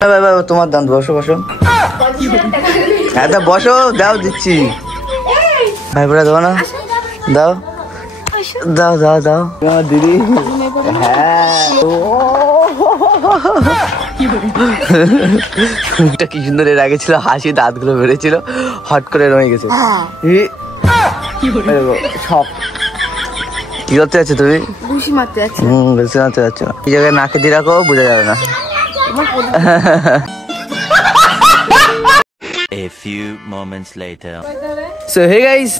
তোমার দাম বসো বসো হ্যাঁ বসো দাও দিচ্ছি ভাইপোরা দেবো না দাও দাও দাও দাও দিদি হ্যাঁ কি সুন্দর এর আগে ছিল হাসি দাঁতগুলো বেড়েছিল হট করে রয়ে গেছে সব কি করতে যাচ্ছ তুমি ঘুষি মারতে যাচ্ছ ঘুষি মারতে যাচ্ছ এই জায়গায় নাকে দিয়ে রাখো বোঝা যাবে না A few moments later. So hey guys,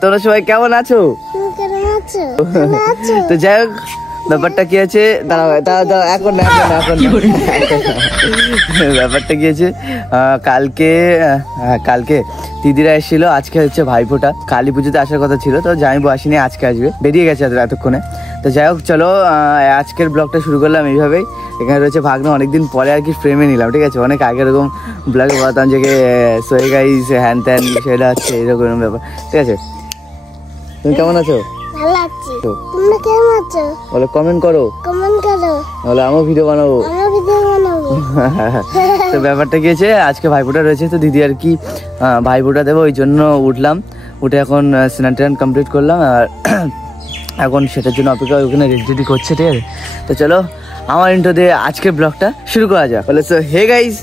তোমরা সবাই কেমন আছো? তো যাই হোক ব্যাপারটা কি আছে দাঁড়াও এখন ব্যাপারটা কি আছে কালকে দিদিরা এসেছিল আজকে হচ্ছে ভাইফোঁটা কালী পুজোতে আসার কথা ছিল তো জামাইবু আসেনি আজকে আসবে বেরিয়ে গেছে এতক্ষণে তো যাই হোক চলো আজকের ব্লগটা শুরু করলাম এইভাবেই এখানে রয়েছে ভাগনা অনেকদিন পরে আর কি ফ্রেমে নিলাম ঠিক আছে অনেক আগে এরকম ব্লগে বলতাম যে সোয়ে গাইস হ্যান ত্যান সেটা হচ্ছে এরকম ব্যাপার ঠিক আছে তুমি কেমন আছো ভালো আছি তুমি কেমন আছো বলো কমেন্ট করো বলো আমিও ভিডিও বানাবো তো ব্যাপারটা কি আছে আজকে ভাইফোঁটা রয়েছে তো দিদি আর কি ভাইফোঁটা দেবো ওই জন্য উঠলাম উঠে এখন স্নান টান কমপ্লিট করলাম আর এখন সেটার জন্য অপেক্ষা ওখানে রেডি করছে ঠিক আছে তো চলো আমার ইন্ট্রো দিয়ে আজকের ব্লগটা শুরু করা যাক বলে সো হে গাইস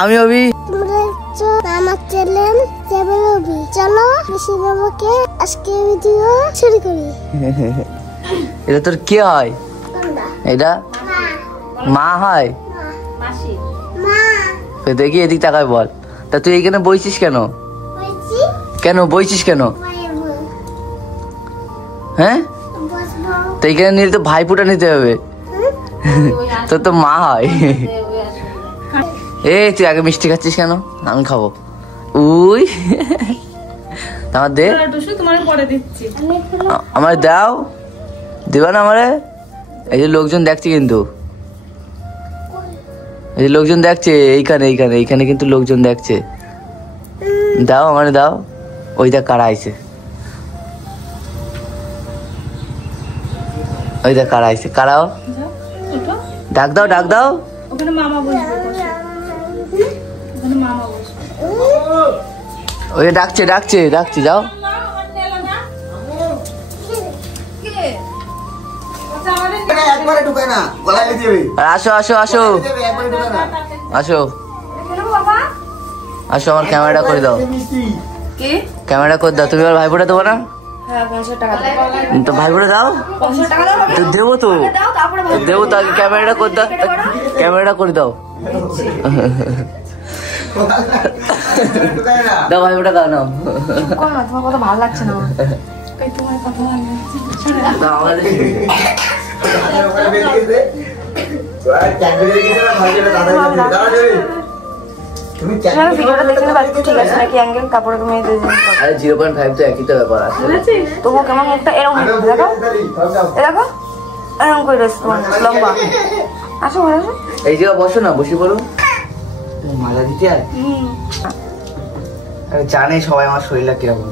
আমি অভি আমার চ্যানেল অভি চলো বেশি বাবাকে আজকে ভিডিও শুরু করি এটা তোর কি হয় এটা মা হয় মাসি দেখি এদিক তাকায় বল তা তুই এখানে বইছিস কেন বইছিস কেন হ্যাঁ তো এখানে নিলে তো ভাইফোঁটা নিতে হবে তোর তো মা হয় এই তুই আগে মিষ্টি খাচ্ছিস কেন আমি খাবো উই আমার দে আমার দাও দেবা না আমারে এই যে লোকজন দেখছে কিন্তু এই যে লোকজন দেখছে এইখানে কিন্তু লোকজন দেখছে দাও আমারে দাও ওইটা কারা আইছে ওইটা কারা আইছে কারাও ডাক দাও ওখানে মামা বসবে ওই ডাকছে যাও আসো আমার ক্যামেরাটা করে দাও তুমি আর ভাইফোঁটা দেবো না তো ভাইফোঁটা দাও দেবো তো আগে ক্যামেরাটা করে দাও দাও ভাইফোঁটা দাও নাও তোমার কথা ভালো লাগছে না এই জায়গা বসো না বসি বলো মাজা দিতে জানে সবাই আমার শরীরটা কিরকম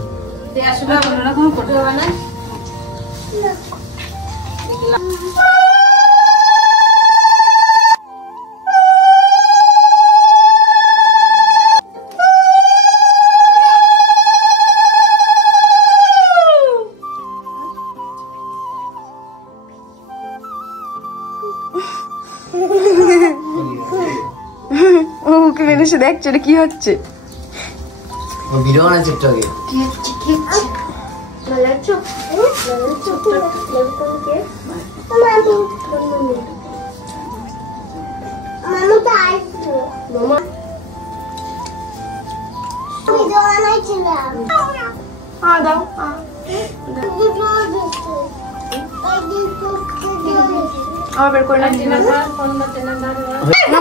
ওকে মেরেছে দেখছো এটা কি হচ্ছে ভিডিও বানাচ্ছে একটু আগে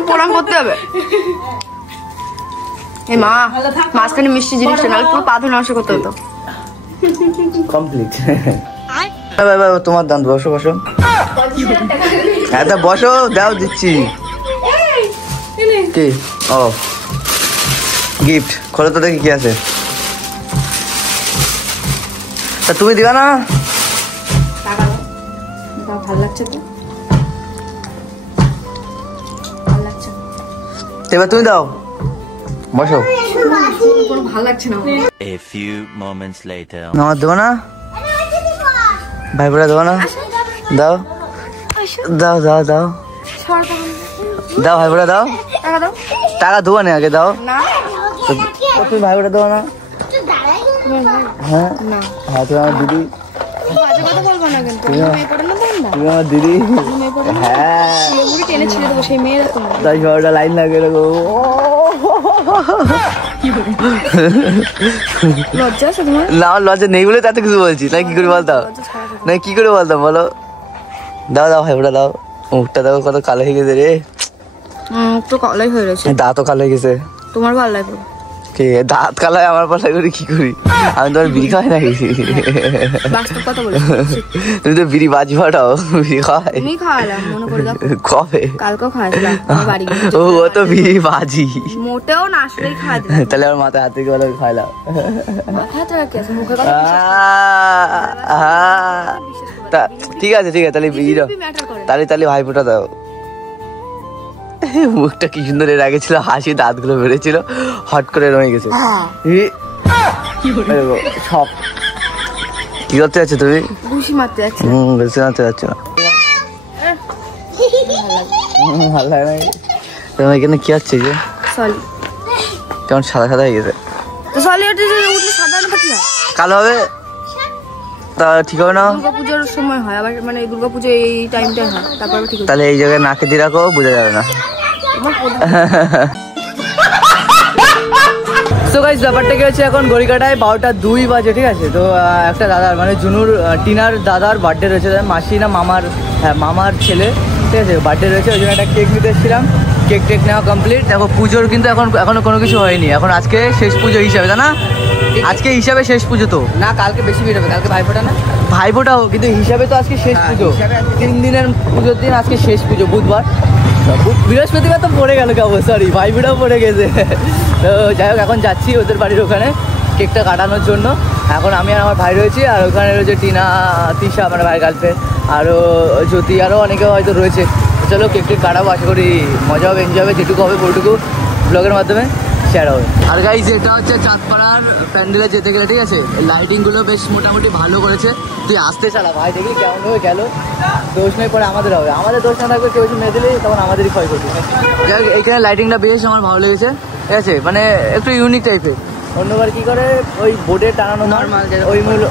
প্রণাম করতে হবে এই মা মাঝখানে মিষ্টি জিনিসটা নাহলে পুরো পা ধরে নষ্ট করতে হতো কমপ্লিট তোমার দাম বসো হ্যাঁ বসো দাও দিচ্ছি কি ও গিফট খোলো তো দেখি কি আছে তা তুমি দিবা না ভালো লাগছে তো এবার তুমি দাও, বসো। কোনো ভালো লাগছে না A few moments later. আমার দেবো না, ভাইপোটা দেবো না, দাও দাও দাও দাও দাও, ভাইপোটা দাও, টাকা দাও টাকা দেবো না, আগে দাও। না তো তুমি ভাইপোটা দেবো না? হ্যাঁ না হ্যাঁ, তুমি আমার দিদি, বাজে কথা বলবো না কিন্তু মেয়ে পড়ে না দেন না তুমি আমার দিদি। মেয়ে পড়ে না হ্যাঁ মেয়ে টেনে ছিঁড়ে দেবো সেই মেয়ের তো তাই সবাইটা লাইন লাগে এরকম। লজ্জা আছে তোমার না আমার লজ্জা নেই বলে তাতে কিছু বলছি না, কি করে বলতাম না, কি করে বলতাম বলো? দাও দাও ভাইপোটা দাও, মুখটা দেখো কত কালো হয়ে গেছে রে, তো কালাই হয়ে গেছে দাঁতও কালো হয়ে গেছে। তোমার ভালো লাগবে ঠিক আছে, দাঁত কালো হয় আমার পাশা করে কি করি? আমি তোমার বিড়ি খাই নাকি? বাস্তব কথা বলছি তুমি তো বিড়ি বাজি ফাটাও, বিড়ি খাওয়াই তুমি খাওয়ালাম মনে করে দেখো কবে? কালকেও খাওয়াইছিলাম আমার বাড়ি গিয়ে। ও ও তো বিড়ি বাজি, মোটেও না আসলেই খাওয়া দিলাম তাহলে আমার মাথায় হাতে গেলে খাইলাম। মাথা টাকা কি আছে মুখে কথা তা ঠিক আছে ঠিক আছে, তাহলে বিড়িটা ম্যাটার করে তাহলে তাহলে ভাইফোঁটা দাও। মুখটা কি সুন্দর এর আগে ছিল, হাসি দাঁতগুলো বেড়েছিল, হট করে রয়ে গেছে। সব কি করতে যাচ্ছ তুমি? ঘুষি মারতে যাচ্ছে বেশি মারতে যাচ্ছ না, ভালো লাগে না। তোমার এখানে কি হচ্ছে যে সলি কেমন সাদা সাদা হয়ে গেছে? তো সলি উঠলে সাধারণত কি হয় কালো হবে তা ঠিক হবে না? দুর্গাপুজোর সময় হয় আবার, মানে দুর্গাপুজো এই টাইমটাই হয়, তারপর ঠিক হবে। তাহলে এই জায়গায় নাকে দিয়ে রাখো, বোঝা যাবে না। তো গাইস ব্যাপারটা কি হচ্ছে, এখন ঘড়িকাটায় 12টা 2 বাজে, ঠিক আছে? তো একটা দাদার মানে জুনুর টিনার দাদার বার্থডে রয়েছে, মাসি না মামার, হ্যাঁ মামার ছেলে, ঠিক আছে, বার্থডে রয়েছে, ওই জন্য একটা কেক নিতে এসেছিলাম। কেক টেক নেওয়া কমপ্লিট। দেখো পুজোর কিন্তু এখনো কোনো কিছু হয়নি, এখন আজকে শেষ পুজো হিসাবে, তাই না? আজকে হিসাবে শেষ পুজো তো না, কালকে বেশি ভিড় হবে, কালকে ভাইফোঁটা না, ভাইফোঁটাও কিন্তু হিসাবে তো আজকে শেষ পুজো, 3 দিনের পুজোর দিন আজকে শেষ পুজো, বুধবার। বৃহস্পতিবার তো পড়ে গেল কেবল, সরি ভাইফোঁটাও পড়ে গেছে। তো যাই হোক এখন যাচ্ছি ওদের বাড়ির ওখানে কেকটা কাটানোর জন্য। এখন আমি আর আমার ভাই রয়েছি, আর ওখানে রয়েছে টিনা, তিশা মানে ভাইয়ের গার্লফ্রেন্ড, আরও জ্যোতি, আরও অনেকে হয়তো রয়েছে। চলো কেক টেক কাটাবো, আশা করি মজা হবে, এনজয় হবে, যেটুকু হবে ওটুকু ব্লগের মাধ্যমে শেয়ার হবে। আর গাইজ এটা হচ্ছে চাঁদপাড়ার প্যান্ডেলে যেতে গেলে, ঠিক আছে, লাইটিংগুলো বেশ মোটামুটি ভালো করেছে। তুই আসতে চালা ভাই, দেখি কেমন হয়ে গেল, দোষ নেই পরে আমাদের হবে, আমাদের দোষ না থাকবে, কেউ বেশি মেয়ে দিলে তখন আমাদেরই ক্ষয় করবে। যাই হোক এখানে লাইটিংটা বেশ আমার ভালো লেগেছে, ঠিক আছে, মানে একটু ইউনিক টাইপের। অন্যবার কি করে ওই বোর্ডে টানানো নর্মাল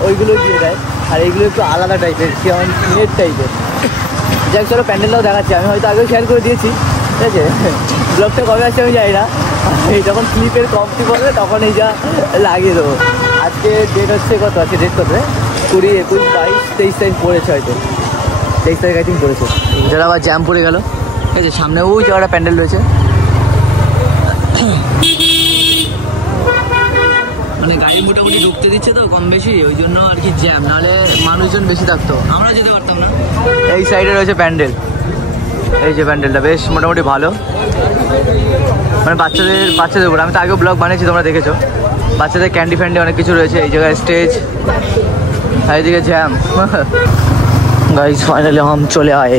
ওইগুলো দিয়ে দেয়, আর এইগুলো একটু আলাদা টাইপের, কেমন নেট টাইপের। যাই হোক চলো প্যান্ডেলটাও দেখাচ্ছি, আমি হয়তো আগেও শেয়ার করে দিয়েছি, ঠিক আছে, ব্লগটা কবে আসছে আমি জানি না, এই যখন স্লিপের কমটি পড়বে তখন এই যা লাগিয়ে দেবো। আজকে ডেট হচ্ছে কত আছে, ডেট কত 20, 21, 22, 23 তারিখ পড়েছে, হয়তো 23 তারিখ আই থিঙ্ক পড়েছে। যারা আবার জ্যাম পড়ে গেল, ঠিক আছে, সামনে ওই জায়গাটা প্যান্ডেল রয়েছে, মানে গাড়ি মোটামুটি ঢুকতে দিচ্ছে তো কম বেশি, ওই জন্য আর কি জ্যাম, নাহলে মানুষজন বেশি থাকতো, আমরা যেতে পারতাম না। এই সাইডে রয়েছে প্যান্ডেল, এই যে প্যান্ডেলটা বেশ মোটামুটি ভালো, মানে বাচ্চাদের উপর। আমি তো আগেও ব্লগ বানিয়েছি, তোমরা দেখেছো, বাচ্চাদের ক্যান্ডি ফ্যান্ডি অনেক কিছু রয়েছে। এই জায়গায় স্টেজ, আর এইদিকে জ্যাম। গাইস ফাইনালি हम চলে আয়ে।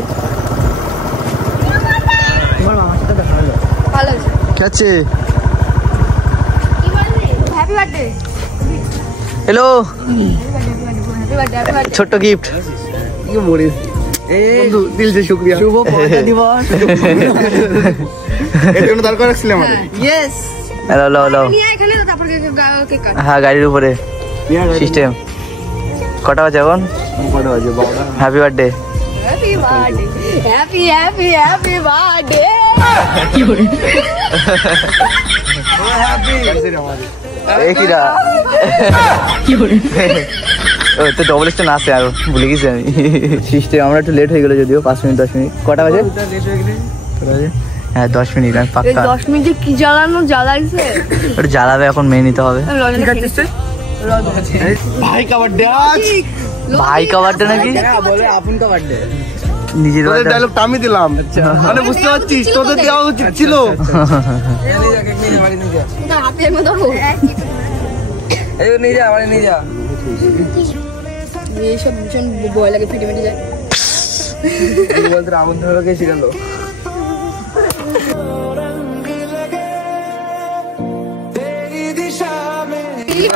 ভালো আছে কি আছে? Happy birthday hello, happy birthday ছোট্ট গিফট। কি বলিস বন্ধু, দিল से शुक्रिया, শুভ পয়লা দিবস। এর জন্য দরকার রাখছিলে আমাদের। ইয়েস হ্যালো হ্যালো হ্যালো, নিয়ে এখানে তো তারপর কেক কাট হ্যাঁ গাড়ির উপরে সিস্টেম। কটা বাজে এখন? কটা বাজে? 12টা। Happy birthday. Happy birthday happy happy happy birthday কি বলে কিরা কি বলে ও তো ডবল স্টেশন আসে, আর ভুলে গেছি আমি সিস্টেম। আমরা একটু লেট হয়ে গেলো যদিও, 5 মিনিট 10 মিনিট। কটা বাজে? হ্যাঁ 10 মিনিট, আমি এই পাক্কা। 10 মিনিটে কি জ্বালাইছে ওটা জ্বালাবে, এখন মেনে নিতে হবে। ভাই का बर्थडे आज। ভাই কা বার্থডে নাকি? বলে আপন का बर्थडे। নিজের তোদের birthday? ডায়লগটা আমি দিলাম, মানে বুঝতে পারছিস, তোদের দেওয়া উচিত ছিল। হাতের মধ্যে ধরো নিয়ে যা, মানে নিয়ে যা। এইসব ভীষণ ভয় লাগে, ফেটে মেটে যায়। বলতে আগুন ধরে কে শিখালো?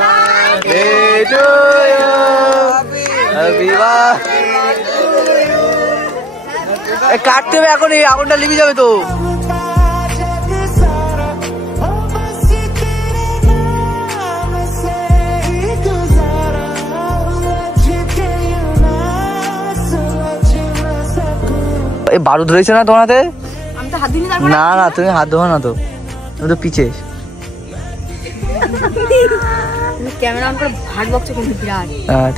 birthday to you. Happy birthday to you. কাটতে হবে এখন, এই আগুনটা লিভে যাবে তো। এই বারুদ ধরেছে না তোমার হাতে? আমি তো হাত দিইনি। না না, তুমি হাত ধোয়া না তো, তুমি তো পিছে। ক্যামেরা অন করে ভাট বকছো কিন্তু বিরাট।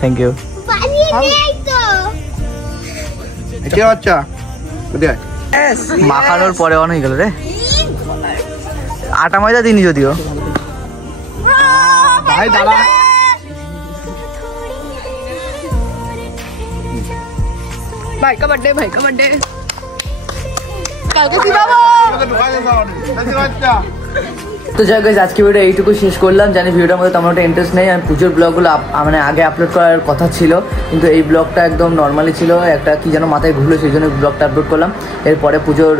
Thank you. পালিয়ে নেই তো। কে বাচ্চা? কোথায়? মাখানোর পরে অন হয়ে গেল রে। আটা ময়দা দিনি যদিও। ভাই দাঁড়া। भाई का बर्थडे কালকে কি বাবা। তো যাই হোক আজকে ভিডিও এইটুকু শেষ করলাম। জানি ভিডিওটার মধ্যে তেমন একটা ইন্টারেস্ট নেই। আমি পুজোর ব্লগগুলো মানে আগে আপলোড করার কথা ছিল, কিন্তু এই ব্লগটা একদম নর্মালি ছিল, একটা কি যেন মাথায় ঘুরলো, সেই জন্য ব্লগটা আপলোড করলাম। এরপরে পুজোর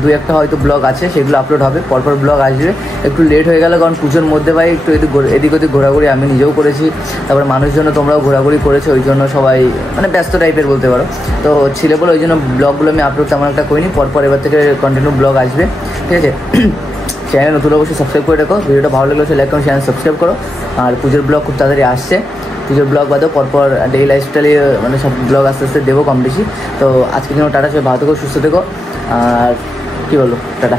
দু একটা হয়তো ব্লগ আছে, সেগুলো আপলোড হবে, পরপর ব্লগ আসবে। একটু লেট হয়ে গেল কারণ পুজোর মধ্যে ভাই একটু এদিক ওদিক ঘোরাঘুরি আমি নিজেও করেছি, তারপরে মানুষজন তোমরাও ঘোরাঘুরি করেছো, ওই জন্য সবাই মানে ব্যস্ত টাইপের বলতে পারো। তো ছিল বলে ওই জন্য ব্লগগুলো আমি আপলোড তেমন একটা করিনি। পরপর এবার থেকে কন্টিনিউ ব্লগ আসবে, ঠিক আছে। চ্যানেল নতুন অবশ্যই সাবস্ক্রাইব করে রাখো। ভিডিওটা ভালো লাগলে লাইক করো, চ্যানেল সাবস্ক্রাইব করো। আর পুজোর ব্লগ খুব তাড়াতাড়ি আসছে। পুজোর ব্লগ বাদেও পরপর ডেইলি লাইফস্টাইলে মানে সব ব্লগ আস্তে আস্তে দেবো কম বেশি। তো আজকের জন্য টাটা, সবাই ভালো থেকো, সুস্থ থেকো। আর কী বলবো, টাটা।